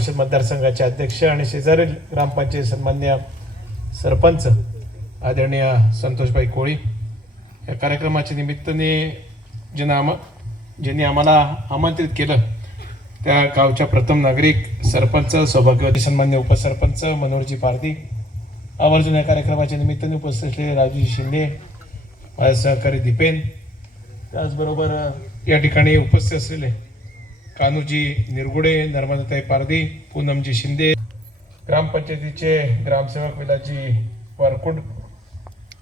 परिषद मतदारसंघाचे अध्यक्ष आणि शेजारील ग्रामपंचायत सन्मान्य सरपंच आदरणीय संतोषभाई कोळी, या कार्यक्रमाच्या निमित्ताने ज्यांनी आम्हाला आमंत्रित केलं त्या गावच्या प्रथम नागरिक, सरपंच, सौभाग्यवती सन्मान्य उपसरपंच मनोहरजी पारधी, आवर्जून या कार्यक्रमाच्या निमित्ताने उपस्थित असलेले राजूजी शिंदे, माझे सहकारी दीपेन, त्याचबरोबर या ठिकाणी उपस्थित असलेले कान्होजी निरगुडे, नर्मदाताई पारधी, पूनमजी शिंदे, ग्रामपंचायतीचे ग्रामसेवक विलासजी वारकुड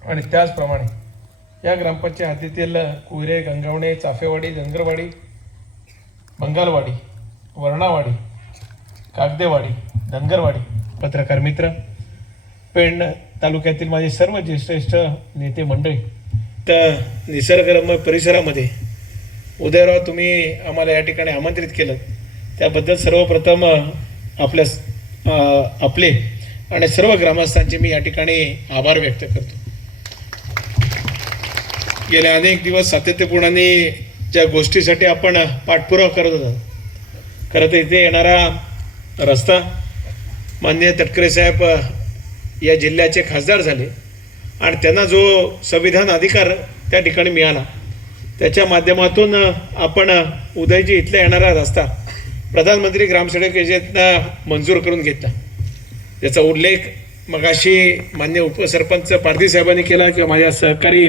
आणि त्याचप्रमाणे या ग्रामपंचायत हद्दीतील कुहिरे, गंगावणे, चाफेवाडी, धनगरवाडी, बंगालवाडी, वर्णावाडी, कागदेवाडी, धनगरवाडी, पत्रकार मित्र, पेण तालुक्यातील माझे सर्व ज्येष्ठ नेते मंडळी, तर निसर्गरम्य परिसरामध्ये उदयराव तुम्ही आम्हाला या ठिकाणी आमंत्रित केलं त्याबद्दल सर्वप्रथम आपले आणि सर्व ग्रामस्थांचे मी या ठिकाणी आभार व्यक्त करतो. गेल्या अनेक दिवस सातत्यपूर्णाने ज्या गोष्टीसाठी आपण पाठपुरावा करत होतो, खरं तर इथे येणारा रस्ता माननीय तटकरे साहेब या जिल्ह्याचे खासदार झाले आणि त्यांना जो संविधान अधिकार त्या ठिकाणी मिळाला त्याच्या माध्यमातून आपण उदयजी इथला येणारा रस्ता प्रधानमंत्री ग्रामसडक योजनेतनं मंजूर करून घेतला. त्याचा उल्लेख मगाशी मान्य उपसरपंच पारधी साहेबांनी केला किंवा माझ्या सहकारी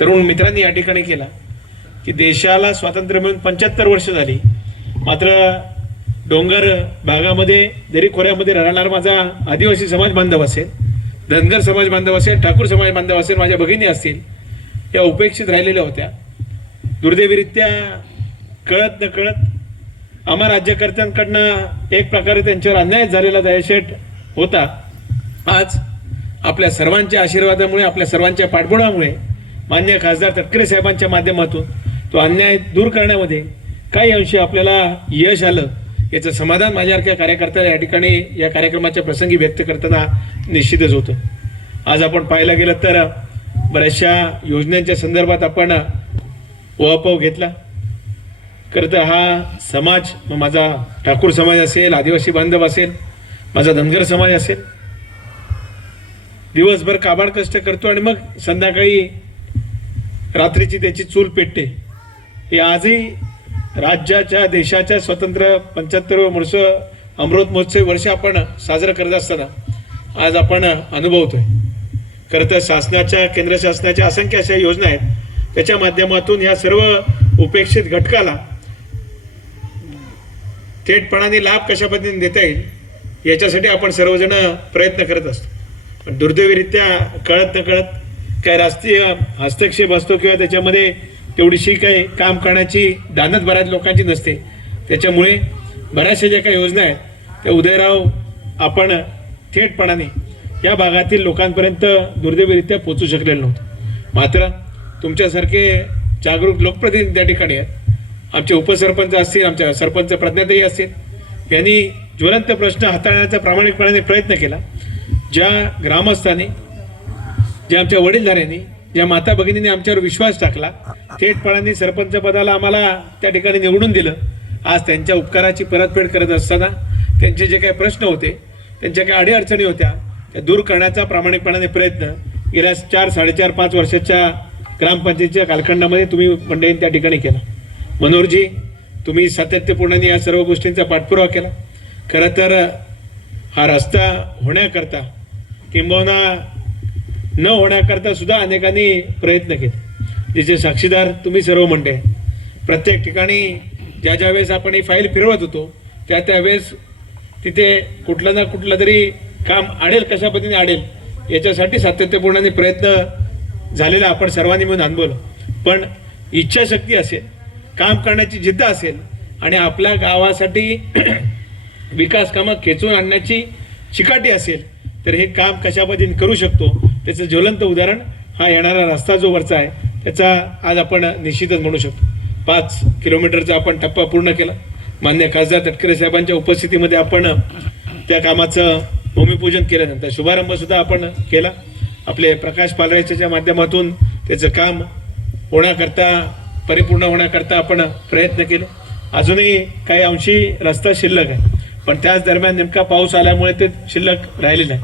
तरुण मित्रांनी या ठिकाणी केला की देशाला स्वातंत्र्य मिळून 75 वर्ष झाली, मात्र डोंगर भागामध्ये दरीखोऱ्यामध्ये राहणारा माझा आदिवासी समाज बांधव असेल, धनगर समाज बांधव असेल, ठाकूर समाज बांधव असेल, माझ्या भगिनी असतील, या उपेक्षित राहिलेल्या होत्या. दुर्दैवीरित्या कळत न कळत आम्हा राज्यकर्त्यांकडनं एक प्रकारे त्यांच्यावर अन्याय झालेला दयाशेठ होता. आज आपल्या सर्वांच्या आशीर्वादामुळे, आपल्या सर्वांच्या पाठबळामुळे मान्य खासदार तटकरे साहेबांच्या माध्यमातून तो अन्याय दूर करण्यामध्ये काही अंशी आपल्याला यश आलं, याचं समाधान माझ्यासारख्या कार्यकर्त्याला या ठिकाणी या कार्यक्रमाच्या प्रसंगी व्यक्त करताना निश्चितच होतं. आज आपण पाहायला गेलं तर बऱ्याचशा योजनांच्या संदर्भात आपण उहापोह घेतला. खरं तर हा समाज, माझा ठाकूर समाज असेल, आदिवासी बांधव असेल, माझा धनगर समाज असेल, दिवसभर काबाड कष्ट करतो आणि मग संध्याकाळी रात्रीची त्याची चूल पेटते. हे आजही राज्याच्या, देशाच्या स्वतंत्र 75 वर्ष अमृत महोत्सव वर्ष आपण साजरं करत असताना आज आपण अनुभवतोय. खरं तर शासनाच्या, केंद्र शासनाच्या असंख्य अशा योजना आहेत, त्याच्या माध्यमातून ह्या सर्व उपेक्षित घटकाला थेटपणाने लाभ कशा पद्धतीने देता येईल याच्यासाठी आपण सर्वजण प्रयत्न करत असतो. पण दुर्दैवीरित्या कळत न कळत काय राष्ट्रीय हस्तक्षेप असतो किंवा त्याच्यामध्ये तेवढीशी काही काम करण्याची दानत बऱ्याच लोकांची नसते. त्याच्यामुळे बऱ्याचशा ज्या काही योजना आहेत त्या उदयराव आपण थेटपणाने या भागातील लोकांपर्यंत दुर्दैवीरित्या पोचू शकलेलं नव्हतं. मात्र तुमच्यासारखे जागरूक लोकप्रतिनिधी त्या ठिकाणी आहेत, आमचे उपसरपंच असतील, आमच्या सरपंच प्रज्ञाताई असतील, यांनी ज्वलंत प्रश्न हाताळण्याचा प्रामाणिकपणाने प्रयत्न केला. ज्या ग्रामस्थांनी, ज्या आमच्या वडीलधाऱ्यांनी, ज्या माता भगिनींनी आमच्यावर विश्वास टाकला, थेटपणाने सरपंच पदाला आम्हाला त्या ठिकाणी निवडून दिलं, आज त्यांच्या उपकाराची परतफेड करत असताना त्यांचे जे काही प्रश्न होते, त्यांच्या काही अडीअडचणी होत्या, त्या दूर करण्याचा प्रामाणिकपणाने प्रयत्न गेल्या 4-4.5-5 वर्षाच्या ग्रामपंचायतीच्या कालखंडामध्ये तुम्ही मंडळींनी त्या ठिकाणी केला. मनोहरजी, तुम्ही सातत्यपूर्णाने या सर्व गोष्टींचा पाठपुरावा केला. खरं तर हा रस्ता होण्याकरता किंबहुना न होण्याकरता सुद्धा अनेकांनी प्रयत्न केले, जिचे साक्षीदार तुम्ही सर्व मंडळी. प्रत्येक ठिकाणी ज्या वेळेस आपण ही फाईल फिरवत होतो त्यावेळेस तिथे कुठलं ना कुठलं तरी काम अडेल, कशा पद्धतीने अडेल याच्यासाठी सातत्यपूर्णाने प्रयत्न झालेला आपण सर्वांनी मिळून अनुभवलं. पण इच्छाशक्ती असेल, काम करण्याची जिद्द असेल आणि आपल्या गावासाठी विकास कामं खेचून आणण्याची चिकाटी असेल तर हे काम कशा पद्धतीने करू शकतो त्याचं ज्वलंत उदाहरण हा येणारा रस्ता जो वरचा आहे त्याचा आज आपण निश्चितच म्हणू शकतो. 5 किलोमीटरचा आपण टप्पा पूर्ण केला. मान्य खासदार तटकरे साहेबांच्या उपस्थितीमध्ये आपण त्या कामाचं भूमिपूजन केल्यानंतर शुभारंभसुद्धा आपण केला. आपले प्रकाश पालरायच्या माध्यमातून त्याचं काम होण्याकरता, परिपूर्ण होण्याकरता आपण प्रयत्न केले. अजूनही काही अंशी रस्ता शिल्लक आहे, पण त्याच दरम्यान नेमका पाऊस आल्यामुळे ते शिल्लक राहिले नाही.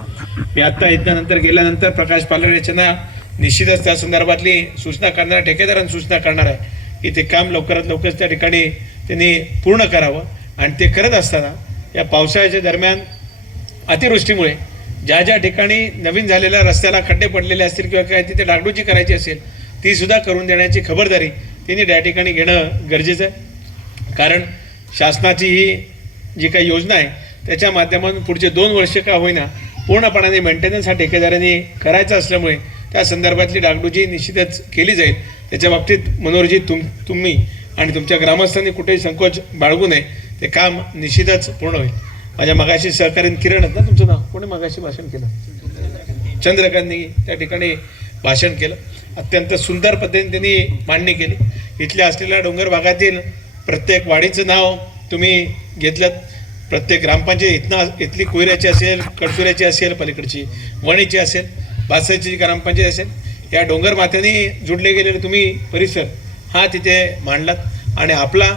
मी आत्ता इथं नंतर गेल्यानंतर प्रकाश पालर यांना निश्चितच त्या संदर्भातली सूचना करणार, ठेकेदारांना सूचना करणार आहे की ते काम लवकरात लवकर त्या ठिकाणी त्यांनी पूर्ण करावं. आणि ते करत असताना या पावसाळ्याच्या दरम्यान अतिवृष्टीमुळे ज्या ज्या ठिकाणी नवीन झालेल्या रस्त्याला खड्डे पडलेले असतील किंवा काय तिथे डागडुजी करायची असेल ती सुद्धा करून देण्याची खबरदारी त्यांनी त्या ठिकाणी घेणं गरजेचं आहे. कारण शासनाची ही जी काही योजना आहे त्याच्या माध्यमातून पुढचे 2 वर्ष का होईना पूर्णपणाने मेंटेनन्स हा ठेकेदारांनी करायचा असल्यामुळे त्या संदर्भातली डागडुजी निश्चितच केली जाईल. त्याच्या बाबतीत मनोहरजी तुम्ही आणि तुमच्या ग्रामस्थांनी कुठेही संकोच बाळगू नये. ते काम निश्चितच पूर्ण होईल. माझ्या मगाशी सहकारी किरण आहेत ना, तुमचं नाव कोणी मगाशी भाषण केलं, चंद्रकांतनी त्या ठिकाणी भाषण केलं. अत्यंत सुंदर पद्धतीने त्यांनी मांडणी केली. इथल्या असलेल्या डोंगर भागातील प्रत्येक वाडीचं नाव तुम्ही घेतलं. प्रत्येक ग्रामपंचायत इथली कोयऱ्याची असेल, कडसुऱ्याची असेल, पलीकडची वणीची असेल, बासईची ग्रामपंचायत असेल, या डोंगर माथ्याने जुडले गेलेले तुम्ही परिसर हा तिथे मांडलात. आणि आपला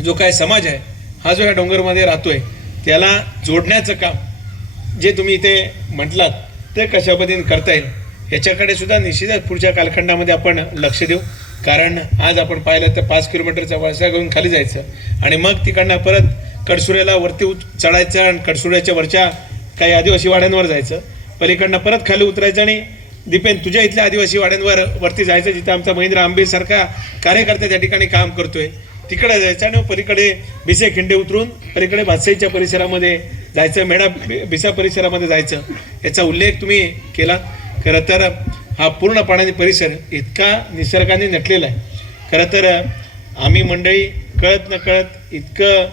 जो काय समाज आहे हा जो या डोंगरमध्ये राहतोय त्याला जोडण्याचं काम जे तुम्ही इथे म्हटलात ते कशा पद्धतीने करता येईल याच्याकडे सुद्धा निश्चितच पुढच्या कालखंडामध्ये आपण लक्ष देऊ. कारण आज आपण पाहिलं तर 5 किलोमीटरचा वळसा घेऊन खाली जायचं आणि मग तिकडनं परत कडसुऱ्याला वरती चढायचं आणि कडसुऱ्याच्या वरच्या काही आदिवासी वाड्यांवर जायचं, पलीकडनं परत खाली उतरायचं आणि दीपेन तुझ्या इथल्या आदिवासी वाड्यांवर वरती जायचं जिथं आमचा महेंद्र आंबेसारखा कार्यकर्ता त्या ठिकाणी काम करतोय तिकडे जायचं आणि पलीकडे बिसे खिंडे उतरून पलीकडे भातसाईच्या परिसरामध्ये जायचं, मेढा बिसा परिसरामध्ये जायचं. याचा उल्लेख तुम्ही केला. खरं तर हा पूर्णपणाने परिसर इतका निसर्गाने नटलेला आहे. खरं तर आम्ही मंडळी कळत न कळत इतकं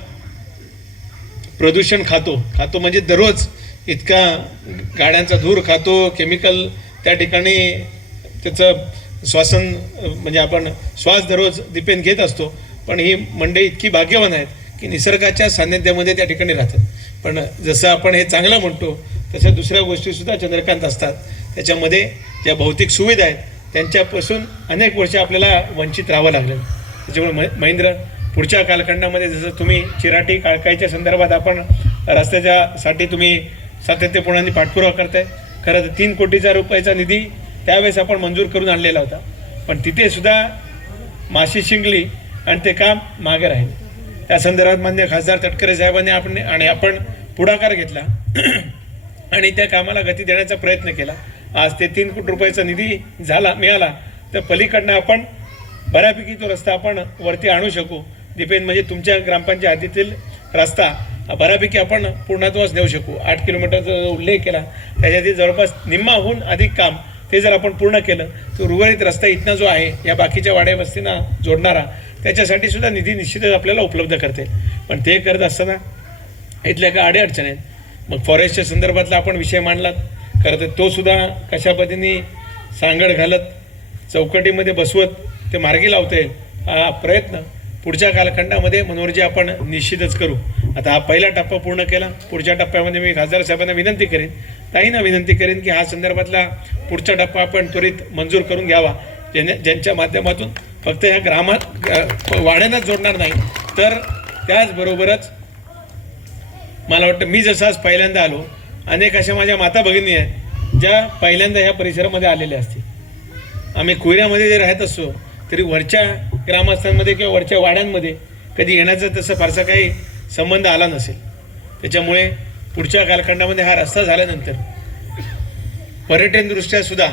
प्रदूषण खातो म्हणजे दररोज इतका गाड्यांचा धूर खातो, केमिकल त्या ठिकाणी त्याचं श्वासन म्हणजे आपण श्वास दररोज दीपेन घेत असतो. पण ही मंडळी इतकी भाग्यवान आहेत की निसर्गाच्या सान्निध्यामध्ये त्या ठिकाणी राहतात. पण जसं आपण हे चांगलं म्हणतो तसं दुसऱ्या गोष्टीसुद्धा चंद्रकांत असतात. त्याच्यामध्ये ज्या भौतिक सुविधा आहेत त्यांच्यापासून अनेक वर्ष आपल्याला वंचित राहावं लागलं. त्याच्यामुळे महेंद्र पुढच्या कालखंडामध्ये जसं तुम्ही चिराटी काळकाईच्या संदर्भात आपण रस्त्याच्यासाठी तुम्ही सातत्यपूर्णाने पाठपुरावा करताय. खरं तर 3 कोटीचा रुपयाचा निधी त्यावेळेस आपण मंजूर करून आणलेला होता, पण तिथे सुद्धा माशी शिंगली आणि ते काम मागे राहिले. त्या संदर्भात मान्य खासदार तटकरे साहेबांनी आपण पुढाकार घेतला आणि त्या कामाला गती देण्याचा प्रयत्न केला. आज ते 3 कोटी रुपयाचा निधी मिळाला तर पलीकडनं आपण बऱ्यापैकी तो रस्ता आपण वरती आणू शकू. दीपेन म्हणजे तुमच्या ग्रामपंचायतीतील रस्ता बऱ्यापैकी आपण पूर्णत्वास नेऊ शकू. 8 किलोमीटरचा जो उल्लेख केला त्याच्यातील जवळपास निम्माहून अधिक काम ते जर आपण पूर्ण केलं तर उर्वरित रस्ता इथनं जो आहे या बाकीच्या वाड्या वस्तींना जोडणारा त्याच्यासाठी सुद्धा निधी निश्चितच आपल्याला उपलब्ध करते. पण ते करत असताना इथल्या का अडीअडचणी आहेत. मग फॉरेस्टच्या संदर्भातला आपण विषय मांडलात. खरं तर तो सुद्धा कशा पद्धतीने सांगड घालत चौकटीमध्ये बसवत ते मार्गी लावता येईल हा प्रयत्न पुढच्या कालखंडामध्ये मनोहरजी आपण निश्चितच करू. आता हा पहिला टप्पा पूर्ण केला. पुढच्या टप्प्यामध्ये मी खासदार साहेबांना विनंती करेन, ताईंना विनंती करेन की हा संदर्भातला पुढचा टप्पा आपण त्वरित मंजूर करून घ्यावा. ज्यांच्या माध्यमातून फक्त ह्या ग्रामात वाड्यांनाच जोडणार नाही तर त्याचबरोबरच मला वाटतं मी जसं आज पहिल्यांदा आलो अनेक अशा माझ्या माता भगिनी आहेत ज्या पहिल्यांदा ह्या परिसरामध्ये आलेल्या असतील. आम्ही कोयऱ्यामध्ये जे राहत असतो तरी वरच्या ग्रामस्थांमध्ये किंवा वरच्या वाड्यांमध्ये कधी येण्याचा तसं फारसा काही संबंध आला नसेल. त्याच्यामुळे पुढच्या कालखंडामध्ये हा रस्ता झाल्यानंतर पर्यटनदृष्ट्या सुद्धा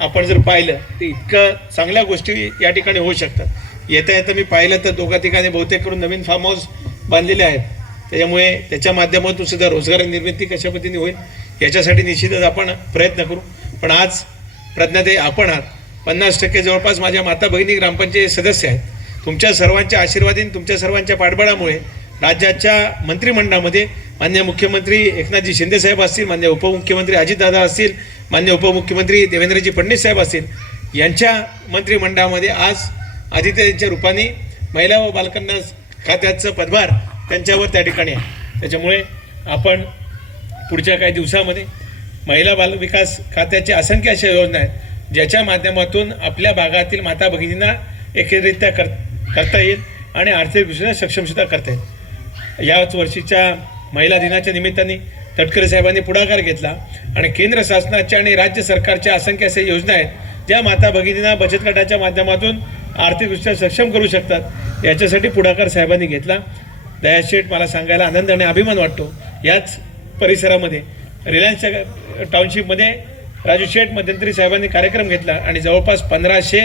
आपण जर पाहिलं तर इतकं चांगल्या गोष्टी या ठिकाणी होऊ शकतात. येता येता मी पाहिलं तर 2 ठिकाणी बहुतेक करून नवीन फार्म हाऊस बांधलेले आहेत. त्याच्यामुळे त्याच्या माध्यमातून सुद्धा रोजगार निर्मिती कशा पद्धतीने होईल याच्यासाठी निश्चितच आपण प्रयत्न करू. पण आज प्रज्ञाताई आपण आहात 50% जवळपास माझ्या माता भगिनी ग्रामपंचायत सदस्य आहेत. तुमच्या सर्वांच्या आशीर्वादाने तुमच्या सर्वांच्या पाठबळामुळे राज्याच्या मंत्रिमंडळामध्ये माननीय मुख्यमंत्री एकनाथजी शिंदेसाहेब असतील, माननीय उपमुख्यमंत्री अजितदादा असतील, माननीय उपमुख्यमंत्री देवेंद्रजी फडणवीस साहेब असतील यांच्या मंत्रिमंडळामध्ये आज आदित्यच्या रूपाने महिला व बालकन्या खात्याचं पदभार त्यांच्यावर त्या ठिकाणी आहे. त्याच्यामुळे आपण पुढच्या काही दिवसामध्ये महिला बालविकास खात्याच्या असंख्य अशा योजना आहेत ज्याच्या माध्यमातून आपल्या भागातील माता भगिनींना एकत्रितरित्या करता येईल आणि आर्थिकदृष्ट्या सक्षमसुद्धा करता येईल. याच वर्षीच्या महिला दिनाच्या निमित्ताने तटकरे साहेबांनी पुढाकार घेतला आणि केंद्र शासनाच्या आणि राज्य सरकारच्या असंख्य अशा योजना आहेत ज्या माता भगिनींना बचत गटाच्या माध्यमातून आर्थिकदृष्ट्या सक्षम करू शकतात, याच्यासाठी पुढाकार साहेबांनी घेतला. दयाश शेठ, मला सांगायला आनंद आणि अभिमान वाटतो, याच परिसरामध्ये रिलायन्सच्या टाउनशिपमध्ये राजू शेठ मध्यंतरी साहेबांनी कार्यक्रम घेतला आणि जवळपास 1500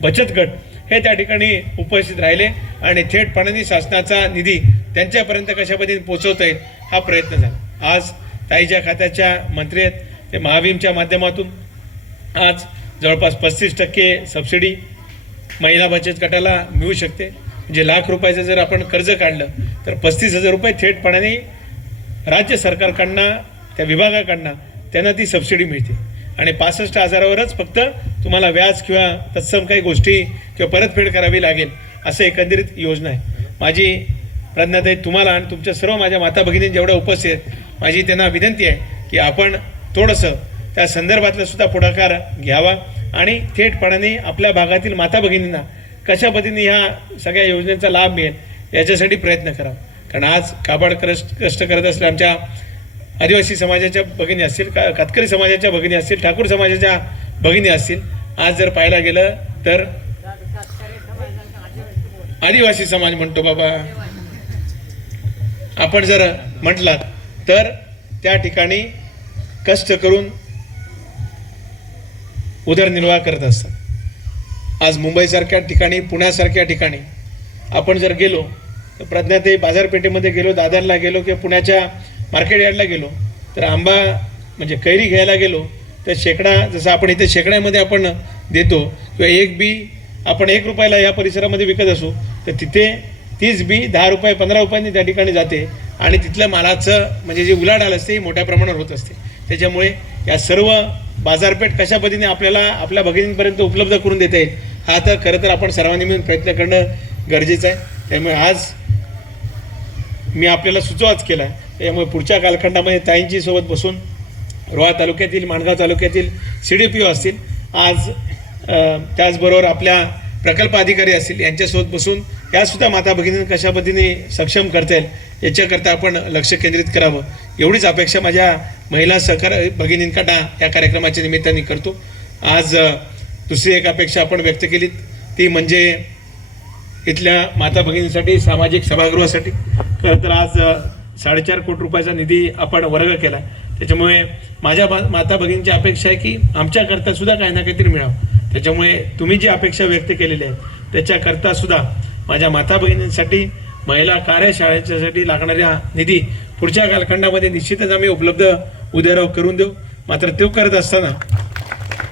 बचत गट हे त्या ठिकाणी उपस्थित राहिले आणि थेटपणाने शासनाचा निधी त्यांच्यापर्यंत कशा पद्धतीने पोहोचवता येईल हा प्रयत्न झाला. आज ताईच्या खात्याच्या मंत्री आहेत, ते महाभीमच्या माध्यमातून आज जवळपास 35% सबसिडी महिला बचत गटाला मिळू शकते. म्हणजे ₹1,00,000 जर आपण कर्ज काढलं तर 35,000 रुपये थेटपणाने राज्य सरकारकडनं, त्या विभागाकडनं त्यांना ती सबसिडी मिळते आणि 65,000वरच फक्त तुम्हाला व्याज किंवा तत्सम काही गोष्टी किंवा परतफेड करावी लागेल, असं एकंदरीत योजना आहे. माझी प्रज्ञाताई, तुम्हाला आणि तुमच्या सर्व माझ्या माता भगिनी जेवढ्या उपस्थित आहेत, माझी त्यांना विनंती आहे की आपण थोडंसं त्या संदर्भातलं सुद्धा पुढाकार घ्यावा आणि थेटपणाने आपल्या भागातील माता भगिनींना कशा पद्धतीने ह्या सगळ्या योजनेचा लाभ मिळेल याच्यासाठी प्रयत्न करावा. कारण आज काबाड कष्ट करत असलेल्या आमच्या आदिवासी समाजाच्या भगिनी असतील, कातकरी समाजाच्या भगिनी असतील, ठाकूर समाजाच्या भगिनी असतील, आज जर पाहायला गेलं तर आदिवासी समाज म्हणतो बाबा आपण जर म्हटलात तर त्या ठिकाणी कष्ट करून उदरनिर्वाह करत असतात. आज मुंबईसारख्या ठिकाणी, पुण्यासारख्या ठिकाणी आपण जर गेलो तर प्रज्ञाताई बाजारपेठेमध्ये गेलो, दादरला गेलो किंवा पुण्याच्या मार्केट यार्डला गेलो तर आंबा म्हणजे कैरी घ्यायला गेलो तर शेकडा, जसं आपण इथे शेकड्यामध्ये आपण देतो किंवा एक बी आपण ₹1 या परिसरामध्ये विकत असू तर तिथे 30 बी 10 रुपये 15 रुपयांनी त्या ठिकाणी जाते आणि तिथल्या मालाचं म्हणजे जी उलाढाल असते ही मोठ्या प्रमाणावर होत असते. त्याच्यामुळे या सर्व बाजारपेठ कशा पद्धतीने आपल्याला आपल्या भगिनींपर्यंत उपलब्ध करून देता येईल हा तर खरं तर आपण सर्वांनी मिळून प्रयत्न करणं गरजेचं आहे. त्यामुळे आज मी आपल्याला सुचवाच केला आहे. त्यामुळे पुढच्या कालखंडामध्ये ताईंची सोबत बसून रोहा तालुक्यातील, माणगाव तालुक्यातील CDPO असतील, आज त्याचबरोबर आपल्या प्रकल्प अधिकारी असतील, यांच्यासोबत बसून यासुद्धा माता भगिनींना कशा पद्धतीने सक्षम करता येईल याच्याकरता आपण लक्ष केंद्रित करावं, एवढीच अपेक्षा माझ्या महिला सहकार भगिनींकडा या कार्यक्रमाच्या निमित्ताने करतो. आज दुसरी एक अपेक्षा आपण व्यक्त केलीत ती म्हणजे इथल्या माता भगिनींसाठी सामाजिक सभागृहासाठी खरं तर आज 4.5 कोटी रुपयाचा निधी आपण वर्ग केला. त्याच्यामुळे माझ्या माता भगिनींची अपेक्षा आहे की आमच्याकरता सुद्धा काही ना काहीतरी मिळावं. त्याच्यामुळे तुम्ही जी अपेक्षा व्यक्त केलेली आहे त्याच्याकरता सुद्धा माझ्या माता भगिनींसाठी महिला कार्यशाळेच्यासाठी लागणाऱ्या निधी पुढच्या कालखंडामध्ये निश्चितच आम्ही उपलब्ध उद्याराव करून देऊ. मात्र तो करत असताना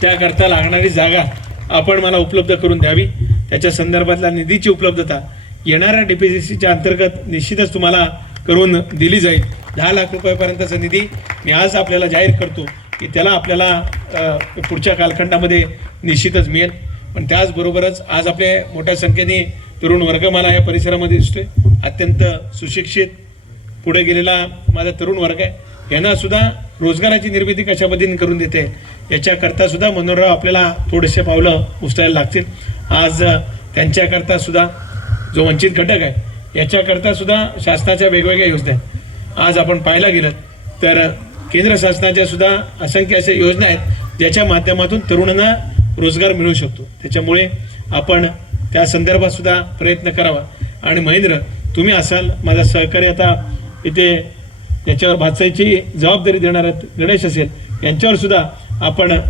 त्याकरता लागणारी जागा आपण मला उपलब्ध करून द्यावी. त्याच्या संदर्भातल्या निधीची उपलब्धता येणाऱ्या DPCCच्या अंतर्गत निश्चितच तुम्हाला करून दिली जाईल. 10 लाख रुपयापर्यंतचा निधी मी आज आपल्याला जाहीर करतो की त्याला आपल्याला पुढच्या कालखंडामध्ये निश्चितच मिळेल. पण त्याचबरोबरच आज आपल्या मोठ्या संख्येने तरुण वर्ग मला या परिसरामध्ये दिसतोय. अत्यंत सुशिक्षित पुढे गेलेला माझा तरुण वर्ग आहे. यांना सुद्धा रोजगाराची निर्मिती कशा पद्धतीने करून देते याच्याकरता सुद्धा मनोराव आपल्याला थोडेसे पावलं उचलायला लागतील. आज त्यांच्याकरता सुद्धा जो वंचित घटक आहे याच्याकरता सुद्धा शासनाच्या वेगवेगळ्या योजना आहेत. आज आपण पाहायला गेलं तर केंद्र शासनाच्या सुद्धा असंख्य अशा योजना आहेत ज्याच्या माध्यमातून तरुणांना रोजगार मिळू शकतो. त्याच्यामुळे आपण त्या संदर्भात सुद्धा प्रयत्न करावा. आणि महेंद्र, तुम्ही असाल माझा सहकारी, आता इथे याच्यावर भाचायची जबाबदारी देणार आहेत गणेश असेल, यांच्यावर सुद्धा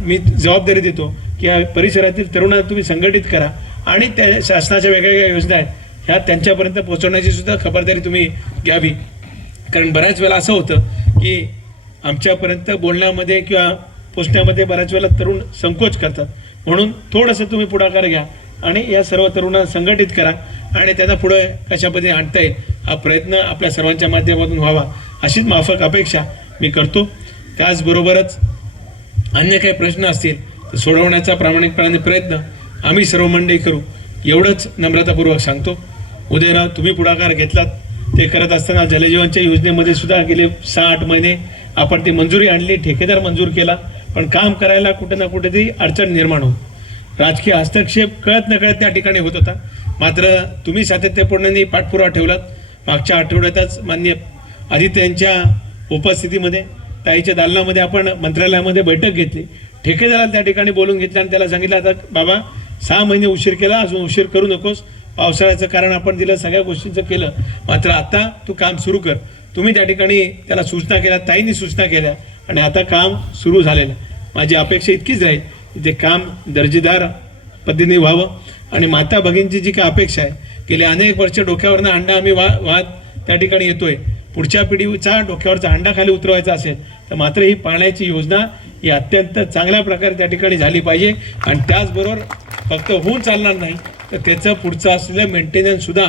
मी जबाबदारी देतो की या परिसरातील तरुणांना तुम्ही संघटित करा आणि त्या शासनाच्या वेगवेगळ्या योजना आहेत ह्या त्यांच्यापर्यंत पोहोचवण्याची सुद्धा खबरदारी तुम्ही घ्यावी. कारण बऱ्याच वेळा असं होतं की आमच्यापर्यंत बोलण्यामध्ये किंवा पोचण्यामध्ये बऱ्याच वेळेला तरुण संकोच करतात. म्हणून थोडंसं तुम्ही पुढाकार घ्या आणि या सर्व तरुणांना संघटित करा आणि त्यांना पुढे कशा पद्धतीने आणता येईल हा प्रयत्न आपल्या सर्वांच्या माध्यमातून व्हावा अशीच माफक अपेक्षा मी करतो. त्याचबरोबरच अन्य काही प्रश्न असतील तर सोडवण्याचा प्रामाणिकपणाने प्रयत्न आम्ही सर्व मंडळी करू एवढंच नम्रतापूर्वक सांगतो. उदयराव, तुम्ही पुढाकार घेतलात ते करत असताना जलजीवनच्या योजनेमध्ये सुद्धा गेले 6-8 महिने आपण ती मंजुरी आणली, ठेकेदार मंजूर केला, पण काम करायला कुठे ना कुठेतरी अडचण निर्माण होत. राजकीय हस्तक्षेप कळत न कळत त्या ठिकाणी होत होता. मात्र तुम्ही सातत्यपूर्णपणे पाठपुरावा ठेवलात. मागच्या आठवड्यातच माननीय आदित्य यांच्या उपस्थितीमध्ये ताईच्या दालनामध्ये आपण मंत्रालयामध्ये बैठक घेतली. ठेकेदाराला त्या ठिकाणी बोलून घेतलं आणि त्याला सांगितलं, आता बाबा 6 महिने उशीर केला, अजून उशीर करू नकोस. पावसाळ्याचं कारण आपण दिलं, सगळ्या गोष्टींचं केलं, मात्र आता तू काम सुरू कर. तुम्ही त्या ठिकाणी त्याला सूचना केल्या, ताईंनी सूचना केल्या आणि आता काम सुरू झालेलं. माझी अपेक्षा इतकीच राहील की ते काम दर्जेदार पद्धतीने व्हावं. आणि माता भगिनींची जी काय अपेक्षा आहे, गेली अनेक वर्ष डोक्यावरनं अंडा आम्ही वाद त्या ठिकाणी येतोय. पुढच्या पिढीचा डोक्यावरचा अंडा खाली उतरवायचा असेल तर मात्र ही पाण्याची योजना ही अत्यंत चांगल्या प्रकारे त्या ठिकाणी झाली पाहिजे. आणि त्याचबरोबर फक्त होऊन चालणार नाही तर त्याचं पुढचं असलेलं मेंटेनन्स सुद्धा,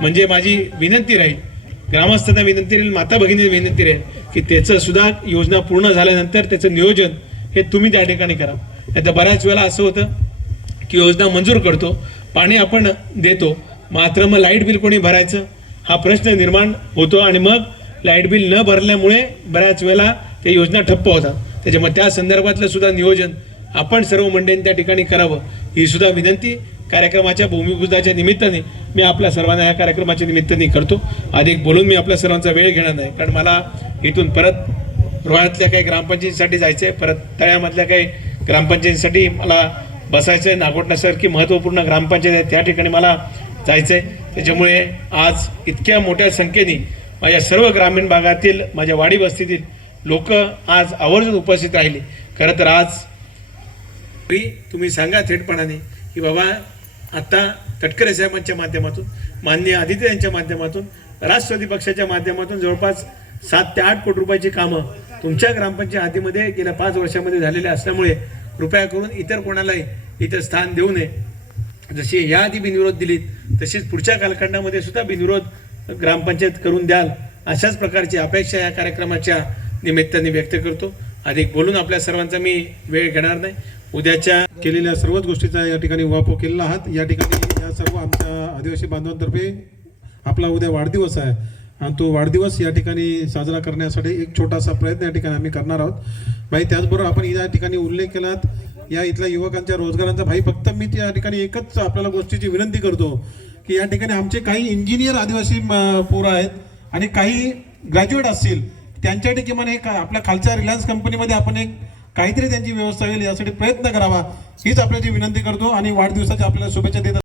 म्हणजे माझी विनंती राहील, ग्रामस्थांना विनंती राहील, माता भगिनींना विनंती राहील की त्याचं सुद्धा योजना पूर्ण झाल्यानंतर त्याचं नियोजन हे तुम्ही त्या ठिकाणी करा. आता बऱ्याच वेळा असं होतं की योजना मंजूर करतो, पाणी आपण देतो, मात्र मग लाईट बिल कोणी भरायचं हा प्रश्न निर्माण होतो आणि मग लाईट बिल न भरल्यामुळे बऱ्याच वेळेला त्या योजना ठप्प होतात. त्याच्यामुळे त्या संदर्भातलं सुद्धा नियोजन आपण सर्व मंडळींनी त्या ठिकाणी करावं, ही सुद्धा विनंती कार्यक्रमाच्या भूमिपूजनाच्या निमित्ताने मी आपल्या सर्वांना या कार्यक्रमाच्या निमित्ताने करतो. अधिक बोलून मी आपल्या सर्वांचा वेळ घेणार नाही, कारण मला इथून परत रोह्यातल्या काही ग्रामपंचायतीसाठी जायचं आहे, परत तळ्यामधल्या काही ग्रामपंचायतीसाठी मला बसायचं आहे, नागोटण्यासारखी महत्त्वपूर्ण ग्रामपंचायत आहे त्या ठिकाणी मला जायचं आहे. त्याच्यामुळे आज इतक्या मोठ्या संख्येने माझ्या सर्व ग्रामीण भागातील, माझ्या वाडी वस्तीतील लोक आज आवर्जून उपस्थित राहिले. खरं तर आज तुम्ही सांगा थेटपणाने की बाबा आता तटकरे साहेबांच्या माध्यमातून, माननीय आदित्य यांच्या माध्यमातून, राष्ट्रवादी पक्षाच्या माध्यमातून जवळपास 7 ते 8 कोटी रुपयाची कामं तुमच्या ग्रामपंचायत हातीमध्ये गेल्या 5 वर्षामध्ये झालेले असल्यामुळे कृपया करून इतर कोणालाही इतर स्थान देऊ नये. जशी याआधी बिनविरोध दिलीत तशीच पुढच्या कालखंडामध्ये सुद्धा बिनविरोध ग्रामपंचायत करून द्याल, अशाच प्रकारची अपेक्षा या कार्यक्रमाच्या निमित्ताने व्यक्त करतो. अधिक बोलून आपल्या सर्वांचा मी वेळ घेणार नाही. उद्याच्या केलेल्या सर्वच गोष्टीचा या ठिकाणी वापर केलेला आहात. या ठिकाणी या सर्व आमच्या आदिवासी बांधवांतर्फे आपला उद्या वाढदिवस आहे आणि तो वाढदिवस या ठिकाणी साजरा करण्यासाठी एक छोटासा प्रयत्न या ठिकाणी आम्ही करणार आहोत. भाई त्याचबरोबर आपण या ठिकाणी उल्लेख केलात या इथल्या युवकांच्या रोजगारांचा. भाई फक्त मी त्या ठिकाणी एकच आपल्याला गोष्टीची विनंती करतो की या ठिकाणी आमचे काही इंजिनियर आदिवासी पोरं आहेत आणि काही ग्रॅज्युएट असतील, त्यांच्यासाठी किमान एक आपल्या खालच्या रिलायन्स कंपनीमध्ये आपण एक काहीतरी त्यांची व्यवस्था होईल यासाठी प्रयत्न करावा, हीच आपल्याची विनंती करतो. आणि वाढदिवसाच्या आपल्याला शुभेच्छा देत